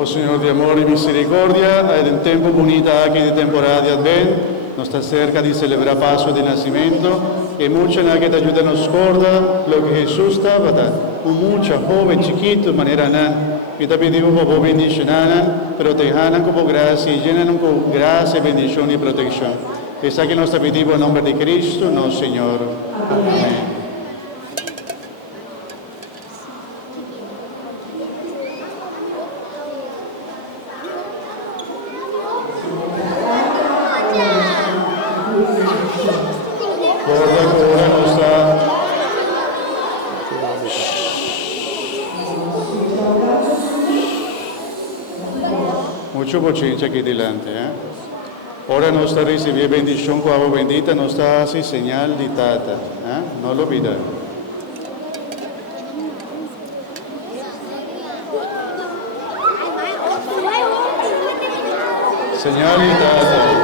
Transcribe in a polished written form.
O Signore di amore e misericordia, ed in tempo bonita anche di temporada di Advent, nos está cerca de celebrar paso de nacimiento, y mucha na que te ayuda nos scorda lo que Jesús estaba, mucha joven, chiquito, manera nan, y te pedimos por bendición, pero te hanan como gracia, y llenan con gracia, bendición y protección. Esa que nos te pedimos en nombre de Cristo, no Señor. Amén. Mucho paciencia aquí delante. Ahora nos está recibiendo bendición con agua bendita, nos está así señal de tata. No lo olvides. Señal de tata.